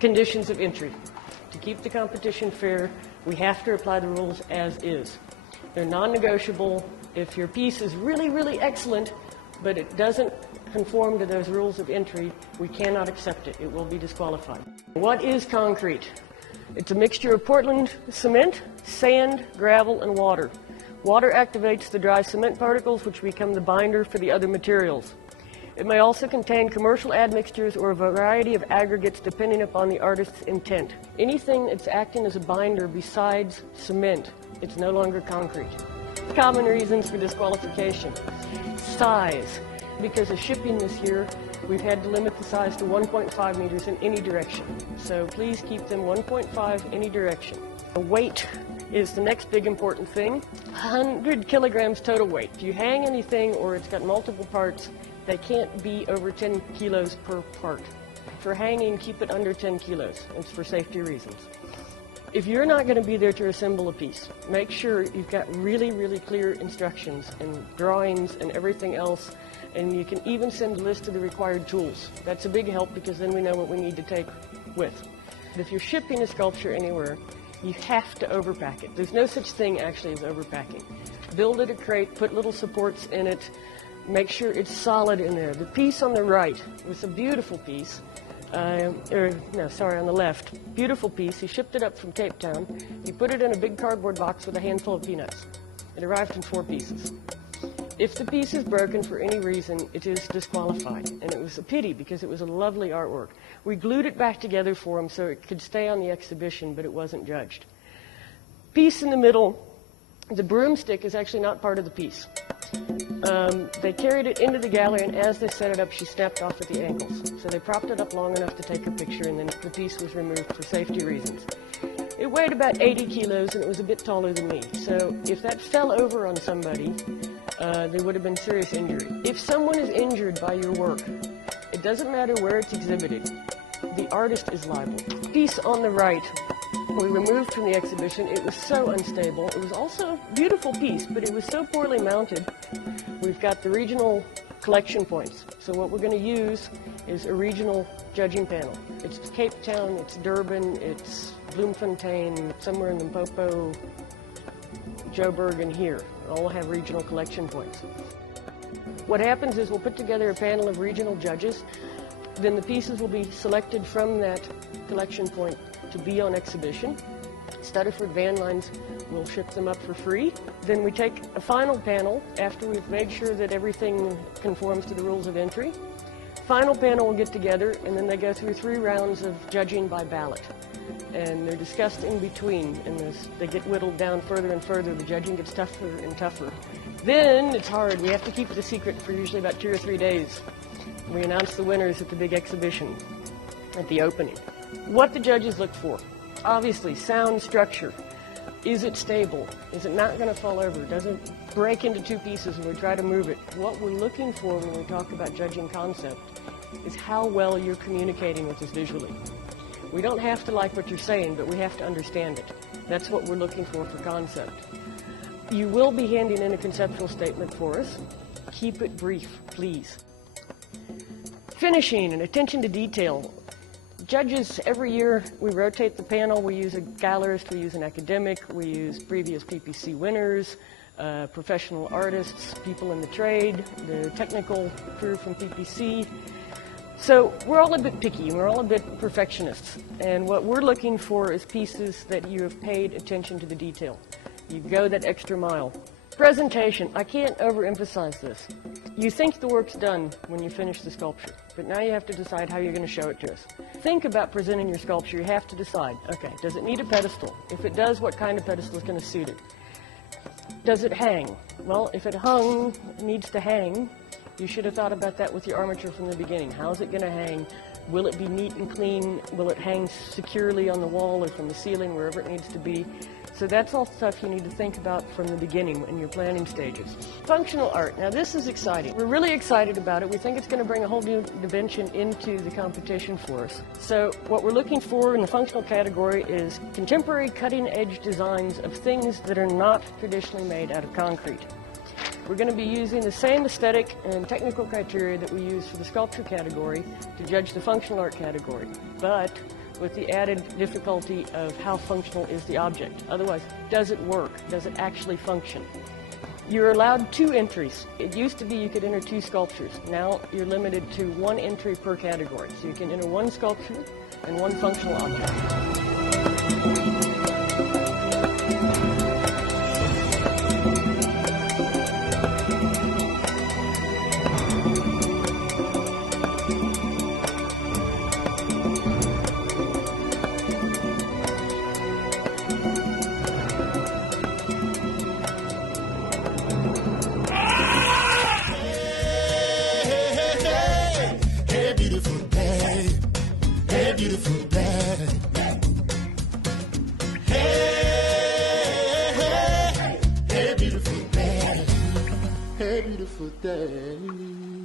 Conditions of entry. To keep the competition fair, we have to apply the rules as is. They're non-negotiable. If your piece is really, really excellent, but it doesn't conform to those rules of entry, we cannot accept it. It will be disqualified. What is concrete? It's a mixture of Portland cement, sand, gravel, and water. Water activates the dry cement particles, which become the binder for the other materials. It may also contain commercial admixtures or a variety of aggregates depending upon the artist's intent. Anything that's acting as a binder besides cement, it's no longer concrete. Common reasons for disqualification. Size. Because of shipping this year, we've had to limit the size to 1.5 meters in any direction. So please keep them 1.5 any direction. The weight is the next big important thing. 100 kilograms total weight. If you hang anything or it's got multiple parts, they can't be over 10 kilos per part. For hanging, keep it under 10 kilos. It's for safety reasons. If you're not going to be there to assemble a piece, make sure you've got really, really clear instructions and drawings and everything else, and you can even send a list of the required tools. That's a big help because then we know what we need to take with. If you're shipping a sculpture anywhere, you have to overpack it. There's no such thing actually as overpacking. Build it a crate, put little supports in it, make sure it's solid in there. The piece on the right was a beautiful piece. On the left. Beautiful piece. He shipped it up from Cape Town. He put it in a big cardboard box with a handful of peanuts. It arrived in 4 pieces. If the piece is broken for any reason, it is disqualified. And it was a pity because it was a lovely artwork. We glued it back together for him so it could stay on the exhibition, but it wasn't judged. Piece in the middle, the broomstick is actually not part of the piece. They carried it into the gallery, and as they set it up, she snapped off at the ankles. So they propped it up long enough to take a picture, and then the piece was removed for safety reasons. It weighed about 80 kilos, and it was a bit taller than me. So if that fell over on somebody, there would have been serious injury. If someone is injured by your work, it doesn't matter where it's exhibited. The artist is liable. The piece on the right, we removed from the exhibition. It was so unstable. It was also a beautiful piece, but it was so poorly mounted. We've got the regional collection points. So what we're going to use is a regional judging panel. It's Cape Town, it's Durban, it's Bloemfontein, somewhere in Limpopo, Joburg, and here. All have regional collection points. What happens is we'll put together a panel of regional judges. Then the pieces will be selected from that collection point to be on exhibition. Studdiford van lines will ship them up for free. Then we take a final panel after we've made sure that everything conforms to the rules of entry. Final panel will get together, and then they go through 3 rounds of judging by ballot. And they're discussed in between, and they get whittled down further and further. The judging gets tougher and tougher. Then it's hard. We have to keep it a secret for usually about 2 or 3 days. We announce the winners at the big exhibition, at the opening. What the judges look for. Obviously, sound structure. Is it stable? Is it not going to fall over? Does it break into 2 pieces when we try to move it? What we're looking for when we talk about judging concept is how well you're communicating with us visually. We don't have to like what you're saying, but we have to understand it. That's what we're looking for concept. You will be handing in a conceptual statement for us. Keep it brief, please. Finishing and attention to detail. Judges, every year we rotate the panel. We use a gallerist, we use an academic, we use previous PPC winners, professional artists, people in the trade, the technical crew from PPC. So we're all a bit picky, we're all a bit perfectionists. And what we're looking for is pieces that you have paid attention to the detail. You go that extra mile. Presentation, I can't overemphasize this. You think the work's done when you finish the sculpture, but now you have to decide how you're going to show it to us. Think about presenting your sculpture. You have to decide, okay, does it need a pedestal? If it does, what kind of pedestal is going to suit it? Does it hang? Well, if it needs to hang, you should have thought about that with your armature from the beginning. How's it going to hang? Will it be neat and clean? Will it hang securely on the wall or from the ceiling, wherever it needs to be? So that's all stuff you need to think about from the beginning in your planning stages. Functional art. Now this is exciting. We're really excited about it. We think it's going to bring a whole new dimension into the competition for us. So what we're looking for in the functional category is contemporary cutting-edge designs of things that are not traditionally made out of concrete. We're going to be using the same aesthetic and technical criteria that we use for the sculpture category to judge the functional art category. But with the added difficulty of how functional is the object. Otherwise, does it work? Does it actually function? You're allowed 2 entries. It used to be you could enter 2 sculptures. Now you're limited to 1 entry per category. So you can enter 1 sculpture and 1 functional object. Beautiful day. Hey, beautiful day. Hey, beautiful day.